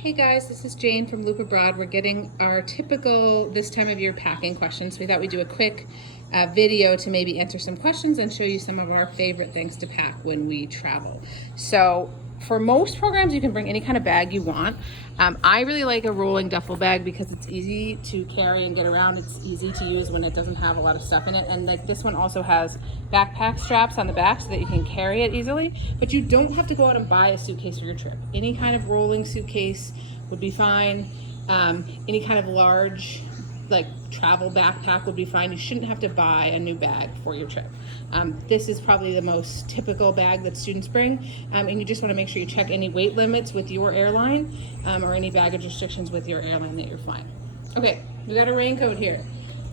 Hey guys, this is Jane from Loop Abroad. We're getting our typical this time of year packing questions. We thought we'd do a quick video to maybe answer some questions and show you some of our favorite things to pack when we travel. So for most programs, you can bring any kind of bag you want. I really like a rolling duffel bag because it's easy to carry and get around. It's easy to use when it doesn't have a lot of stuff in it. And like this one also has backpack straps on the back so that you can carry it easily, but you don't have to go out and buy a suitcase for your trip. Any kind of rolling suitcase would be fine. Any kind of large like travel backpack would be fine. You shouldn't have to buy a new bag for your trip. This is probably the most typical bag that students bring, and you just want to make sure you check any weight limits with your airline or any baggage restrictions with your airline that you're flying. Okay, we got a raincoat here.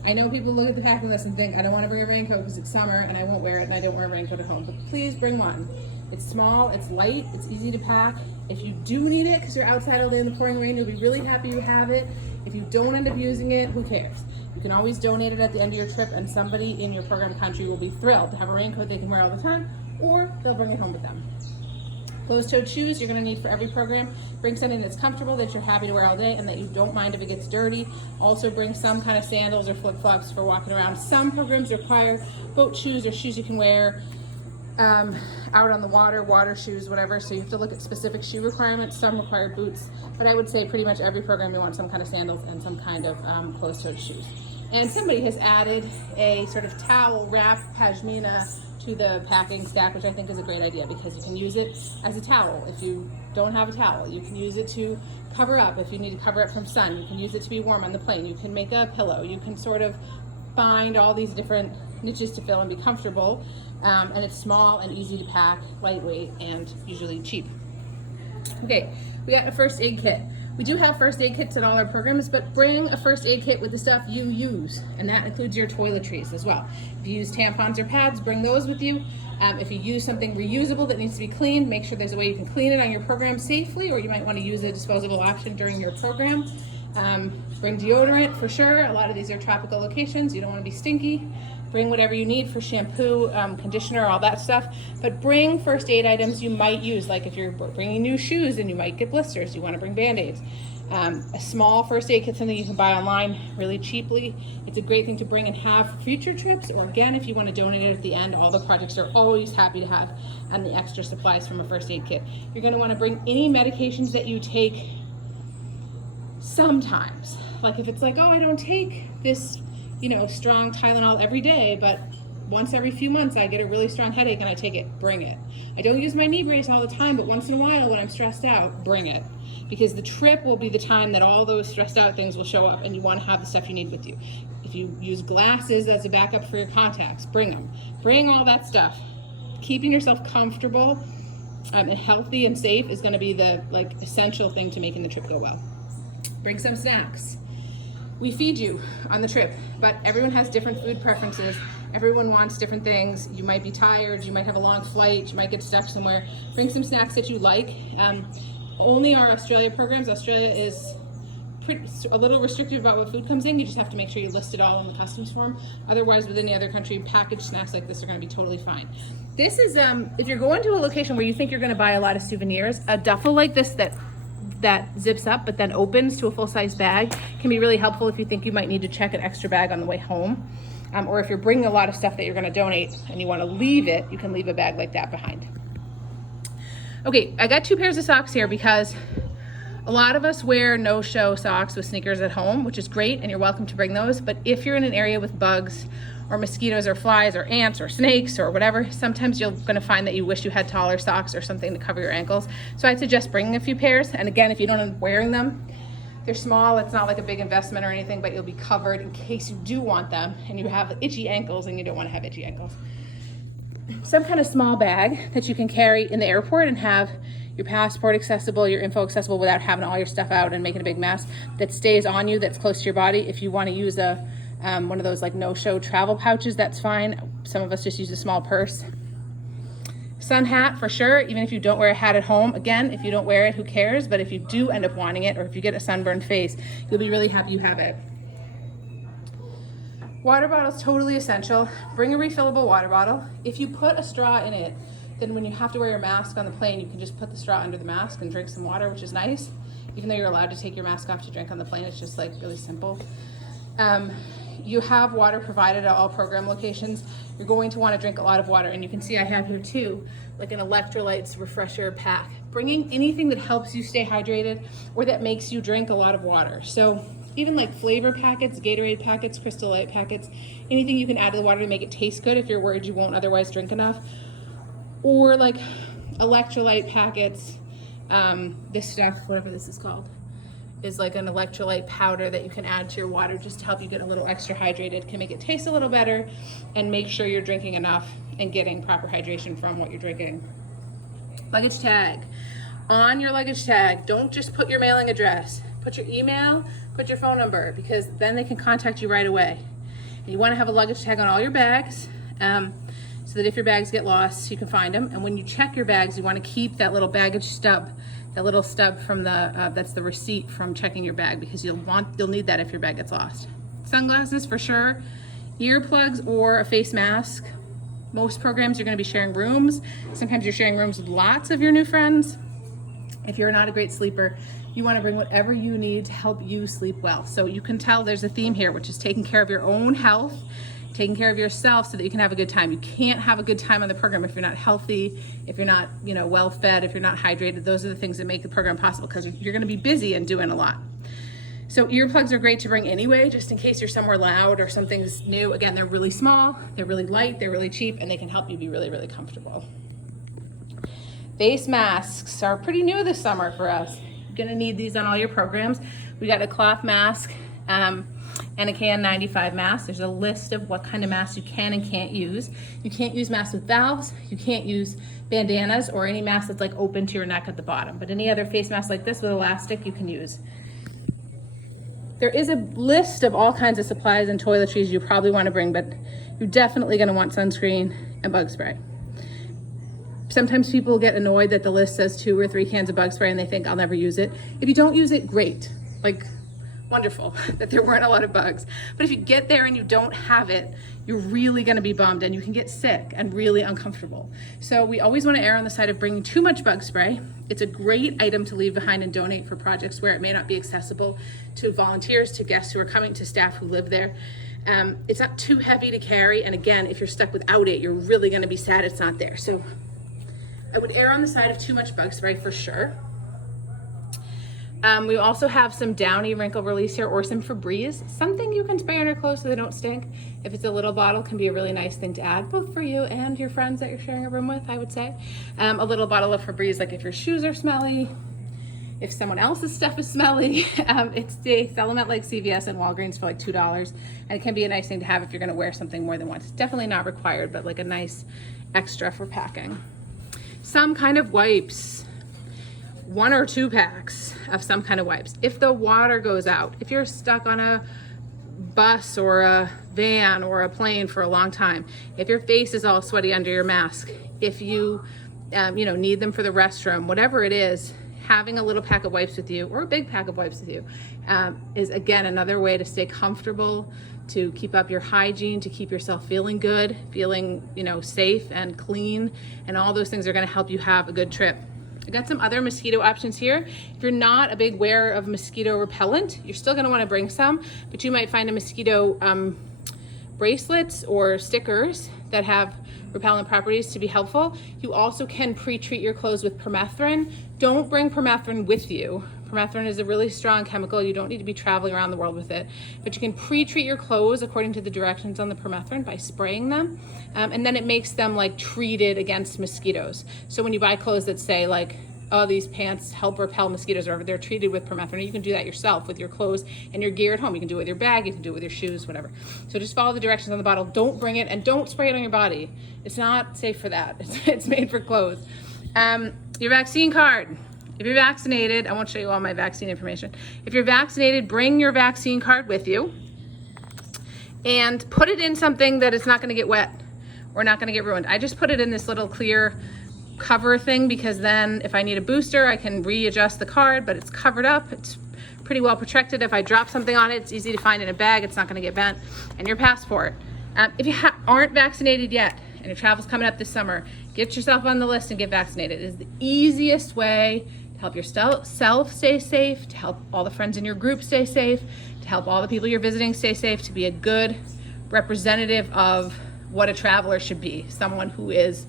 I know people look at the packing list and think, I don't want to bring a raincoat because it's summer and I won't wear it and I don't wear a raincoat at home, but please bring one. It's small, it's light, it's easy to pack. If you do need it because you're outside all day in the pouring rain, you'll be really happy you have it. If you don't end up using it, who cares? You can always donate it at the end of your trip and somebody in your program country will be thrilled to have a raincoat they can wear all the time, or they'll bring it home with them. Closed-toed shoes you're going to need for every program. Bring something that's comfortable, that you're happy to wear all day, and that you don't mind if it gets dirty. Also bring some kind of sandals or flip-flops for walking around. Some programs require boat shoes or shoes you can wear out on the water shoes, whatever. So you have to look at specific shoe requirements. Some require boots, but I would say pretty much every program you want some kind of sandals and some kind of closed-toed shoes. And somebody has added a sort of towel wrap pashmina to the packing stack, which I think is a great idea because you can use it as a towel. If you don't have a towel, you can use it to cover up. If you need to cover up from sun, you can use it to be warm on the plane. You can make a pillow. You can sort of find all these different niches to fill and be comfortable. And it's small and easy to pack, lightweight, and usually cheap. Okay, we got a first aid kit. We do have first aid kits at all our programs, but bring a first aid kit with the stuff you use, and that includes your toiletries as well. If you use tampons or pads, bring those with you. If you use something reusable that needs to be cleaned, make sure there's a way you can clean it on your program safely, or you might want to use a disposable option during your program. Bring deodorant for sure. A lot of these are tropical locations. You don't want to be stinky. Bring whatever you need for shampoo, conditioner, all that stuff. But bring first aid items you might use, like if you're bringing new shoes and you might get blisters, you want to bring Band-Aids. A small first aid kit, something you can buy online really cheaply. It's a great thing to bring and have for future trips, or again, if you want to donate it at the end. All the projects are always happy to have and the extra supplies from a first aid kit. You're going to want to bring any medications that you take sometimes. Like if it's like, oh, I don't take this strong Tylenol every day, but once every few months I get a really strong headache and I take it, bring it. I don't use my knee brace all the time, but once in a while when I'm stressed out, bring it. Because the trip will be the time that all those stressed out things will show up and you want to have the stuff you need with you. If you use glasses as a backup for your contacts, bring them. Bring all that stuff. Keeping yourself comfortable and healthy and safe is going to be the essential thing to making the trip go well. Bring some snacks. We feed you on the trip, but everyone has different food preferences. Everyone wants different things. You might be tired, you might have a long flight, you might get stuck somewhere. Bring some snacks that you like. Only our Australia programs. Australia is a little restrictive about what food comes in. You just have to make sure you list it all in the customs form. Otherwise, with any other country, packaged snacks like this are going to be totally fine. This is, if you're going to a location where you think you're going to buy a lot of souvenirs, a duffel like this that zips up but then opens to a full-size bag can be really helpful if you think you might need to check an extra bag on the way home, or if you're bringing a lot of stuff that you're going to donate and you want to leave it, you can leave a bag like that behind. Okay, I got 2 pairs of socks here because a lot of us wear no-show socks with sneakers at home, which is great, and you're welcome to bring those, but if you're in an area with bugs or mosquitoes or flies or ants or snakes or whatever, sometimes you're going to find that you wish you had taller socks or something to cover your ankles. So I'd suggest bringing a few pairs, and again, if you don't end up wearing them, they're small, it's not like a big investment or anything, but you'll be covered in case you do want them and you have itchy ankles and you don't want to have itchy ankles. Some kind of small bag that you can carry in the airport and have your passport accessible, your info accessible without having all your stuff out and making a big mess, that stays on you, that's close to your body. If you want to use one of those no-show travel pouches, that's fine. Some of us just use a small purse. Sun hat for sure, even if you don't wear a hat at home. Again, if you don't wear it, who cares? But if you do end up wanting it, or if you get a sunburned face, you'll be really happy you have it. Water bottle is totally essential. Bring a refillable water bottle. If you put a straw in it, then when you have to wear your mask on the plane, you can just put the straw under the mask and drink some water, which is nice. even though you're allowed to take your mask off to drink on the plane. It's just like really simple. You have water provided at all program locations. You're going to want to drink a lot of water, and you can see I have here too, like an electrolytes refresher pack. Bringing anything that helps you stay hydrated or that makes you drink a lot of water. So even like flavor packets, Gatorade packets, Crystal Light packets, anything you can add to the water to make it taste good if you're worried you won't otherwise drink enough. Or like electrolyte packets, this stuff, whatever this is called, is like an electrolyte powder that you can add to your water just to help you get a little extra hydrated, can make it taste a little better and make sure you're drinking enough and getting proper hydration from what you're drinking. Luggage tag. On your luggage tag, don't just put your mailing address. Put your email, put your phone number, because then they can contact you right away. And you want to have a luggage tag on all your bags, so that if your bags get lost, you can find them. And when you check your bags, you want to keep that little baggage stub, that little stub from the, that's the receipt from checking your bag, because you'll need that if your bag gets lost. Sunglasses for sure, earplugs or a face mask. Most programs you're going to be sharing rooms. Sometimes you're sharing rooms with lots of your new friends. If you're not a great sleeper, you want to bring whatever you need to help you sleep well. So you can tell there's a theme here, which is taking care of your own health, taking care of yourself so that you can have a good time. You can't have a good time on the program if you're not healthy, if you're not, well fed, if you're not hydrated. Those are the things that make the program possible, because you're going to be busy and doing a lot. So earplugs are great to bring anyway, just in case you're somewhere loud or something's new. Again, they're really small, they're really light, they're really cheap, and they can help you be really, really comfortable. Face masks are pretty new this summer for us. You're gonna need these on all your programs. We got a cloth mask and a KN95 mask. There's a list of what kind of masks you can and can't use. You can't use masks with valves. You can't use bandanas or any mask that's like open to your neck at the bottom. But any other face mask like this with elastic, you can use. There is a list of all kinds of supplies and toiletries you probably want to bring, but you're definitely going to want sunscreen and bug spray. Sometimes people get annoyed that the list says 2 or 3 cans of bug spray and they think I'll never use it. If you don't use it, great. Like, wonderful that there weren't a lot of bugs. But if you get there and you don't have it, you're really going to be bummed and you can get sick and really uncomfortable. So we always want to err on the side of bringing too much bug spray. It's a great item to leave behind and donate for projects where it may not be accessible to volunteers, to guests who are coming, to staff who live there. It's not too heavy to carry, and again, if you're stuck without it, you're really going to be sad it's not there. So I would err on the side of too much bug spray for sure. We also have some Downy wrinkle release here, or some Febreze, something you can spray on your clothes so they don't stink. If it's a little bottle, can be a really nice thing to add, both for you and your friends that you're sharing a room with, I would say. A little bottle of Febreze, like if your shoes are smelly, if someone else's stuff is smelly. They sell them at like CVS and Walgreens for like $2, and it can be a nice thing to have if you're going to wear something more than once. It's definitely not required, but like a nice extra for packing. Some kind of wipes. 1 or 2 packs of some kind of wipes. If the water goes out, if you're stuck on a bus or a van or a plane for a long time, if your face is all sweaty under your mask, if you need them for the restroom, whatever it is, having a little pack of wipes with you or a big pack of wipes with you is again another way to stay comfortable, to keep up your hygiene, to keep yourself feeling good, feeling safe and clean, and all those things are going to help you have a good trip. I got some other mosquito options here. If you're not a big wearer of mosquito repellent, you're still gonna wanna bring some, but you might find a mosquito bracelets or stickers that have repellent properties to be helpful. You also can pre-treat your clothes with permethrin. Don't bring permethrin with you. Permethrin is a really strong chemical. You don't need to be traveling around the world with it, but you can pre-treat your clothes according to the directions on the permethrin by spraying them. And then it makes them like treated against mosquitoes. So when you buy clothes that say like, oh, these pants help repel mosquitoes, or they're treated with permethrin, you can do that yourself with your clothes and your gear at home. You can do it with your bag, you can do it with your shoes, whatever. So just follow the directions on the bottle. Don't bring it, and don't spray it on your body. It's not safe for that. It's made for clothes. Your vaccine card. If you're vaccinated, I won't show you all my vaccine information. If you're vaccinated, bring your vaccine card with you and put it in something that it's not gonna get wet or not gonna get ruined. I just put it in this little clear cover thing, because then if I need a booster, I can readjust the card, but it's covered up. It's pretty well protected. If I drop something on it, it's easy to find in a bag. It's not gonna get bent. And your passport. If you aren't vaccinated yet and your travel's coming up this summer, get yourself on the list and get vaccinated. It is the easiest way. to help yourself stay safe, to help all the friends in your group stay safe, to help all the people you're visiting stay safe, to be a good representative of what a traveler should be. Someone who is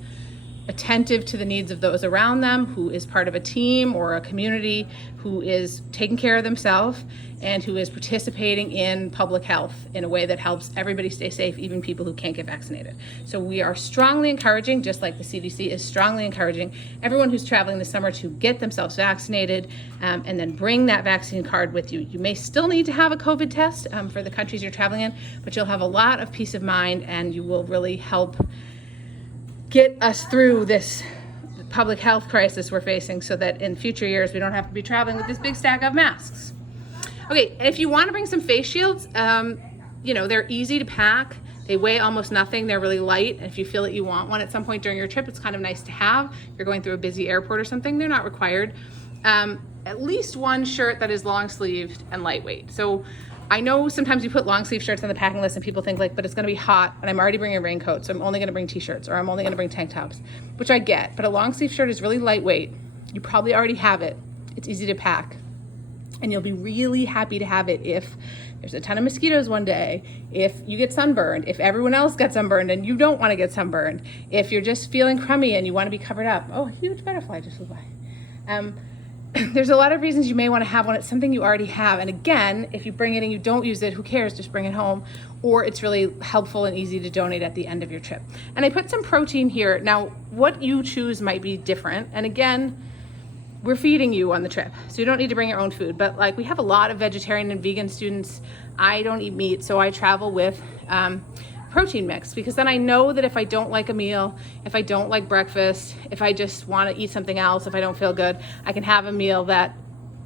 attentive to the needs of those around them, who is part of a team or a community, who is taking care of themselves, and who is participating in public health in a way that helps everybody stay safe, even people who can't get vaccinated. So we are strongly encouraging, just like the CDC is strongly encouraging, everyone who's traveling this summer to get themselves vaccinated, and then bring that vaccine card with you. You may still need to have a COVID test for the countries you're traveling in, but you'll have a lot of peace of mind, and you will really help get us through this public health crisis we're facing, so that in future years we don't have to be traveling with this big stack of masks. Okay, if you want to bring some face shields, they're easy to pack. They weigh almost nothing. They're really light. And if you feel that you want one at some point during your trip, it's kind of nice to have. If you're going through a busy airport or something, they're not required. At least one shirt that is long sleeved and lightweight. So I know sometimes you put long sleeve shirts on the packing list and people think but it's gonna be hot and I'm already bringing a raincoat, so I'm only gonna bring t-shirts, or I'm only gonna bring tank tops, which I get, but a long sleeve shirt is really lightweight. You probably already have it. It's easy to pack. And you'll be really happy to have it if there's a ton of mosquitoes one day, if you get sunburned, if everyone else gets sunburned and you don't wanna get sunburned, if you're just feeling crummy and you wanna be covered up. Oh, a huge butterfly just flew by. There's a lot of reasons you may want to have one. It's something you already have. And again, if you bring it and you don't use it, who cares? Just bring it home. Or it's really helpful and easy to donate at the end of your trip. And I put some protein here. Now, what you choose might be different. And again, we're feeding you on the trip, so you don't need to bring your own food. But we have a lot of vegetarian and vegan students. I don't eat meat, so I travel with protein mix, because then I know that if I don't like a meal, if I don't like breakfast, if I just want to eat something else, if I don't feel good, I can have a meal that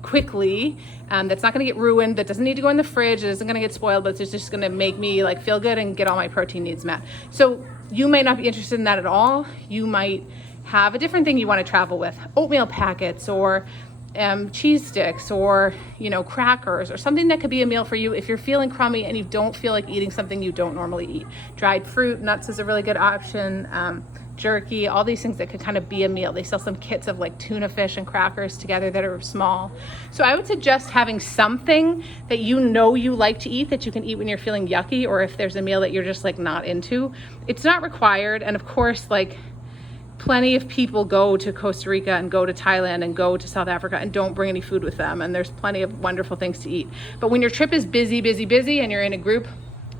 quickly, that's not going to get ruined, that doesn't need to go in the fridge, it isn't going to get spoiled, but it's just going to make me feel good and get all my protein needs met. So you may not be interested in that at all. You might have a different thing you want to travel with, oatmeal packets or cheese sticks or crackers, or something that could be a meal for you if you're feeling crummy and you don't feel like eating something you don't normally eat. Dried fruit, nuts is a really good option, jerky, all these things that could kind of be a meal. They sell some kits of tuna fish and crackers together that are small. So I would suggest having something that you like to eat, that you can eat when you're feeling yucky, or if there's a meal that you're just not into. It's not required, and of course plenty of people go to Costa Rica and go to Thailand and go to South Africa and don't bring any food with them, and there's plenty of wonderful things to eat. But when your trip is busy and you're in a group,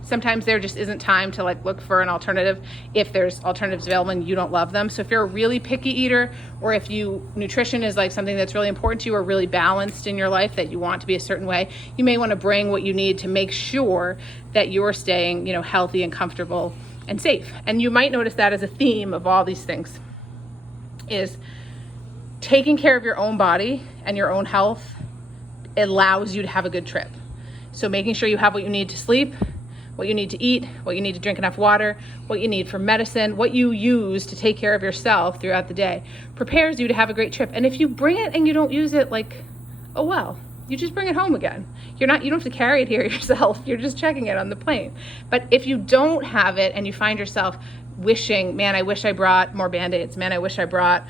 sometimes there just isn't time to look for an alternative if there's alternatives available and you don't love them. So if you're a really picky eater, or if nutrition is something that's really important to you, or really balanced in your life, that you want to be a certain way, you may want to bring what you need to make sure that you're staying healthy and comfortable and safe. And you might notice that as a theme of all these things is taking care of your own body and your own health allows you to have a good trip. So making sure you have what you need to sleep, what you need to eat, what you need to drink enough water, what you need for medicine, what you use to take care of yourself throughout the day prepares you to have a great trip. And if you bring it and you don't use it, oh well, you just bring it home again. You don't have to carry it here yourself. You're just checking it on the plane. But if you don't have it and you find yourself wishing, man, I wish I brought more Band-Aids, man, I wish I brought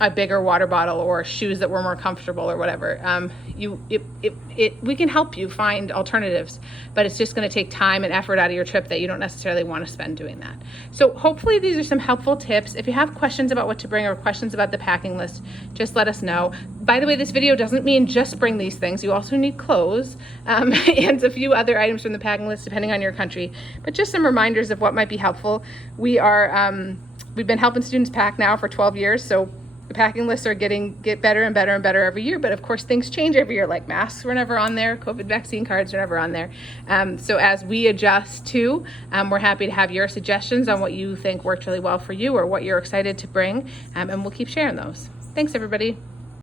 a bigger water bottle or shoes that were more comfortable or whatever, we can help you find alternatives, but it's just going to take time and effort out of your trip that you don't necessarily want to spend doing that. So hopefully these are some helpful tips. If you have questions about what to bring or questions about the packing list, just let us know. By the way, this video doesn't mean just bring these things. You also need clothes and a few other items from the packing list depending on your country, but just some reminders of what might be helpful. We've been helping students pack now for 12 years, so the packing lists are get better and better and better every year, but of course things change every year, like masks were never on there, COVID vaccine cards were never on there. So as we adjust too, we're happy to have your suggestions on what you think worked really well for you or what you're excited to bring, and we'll keep sharing those. Thanks everybody.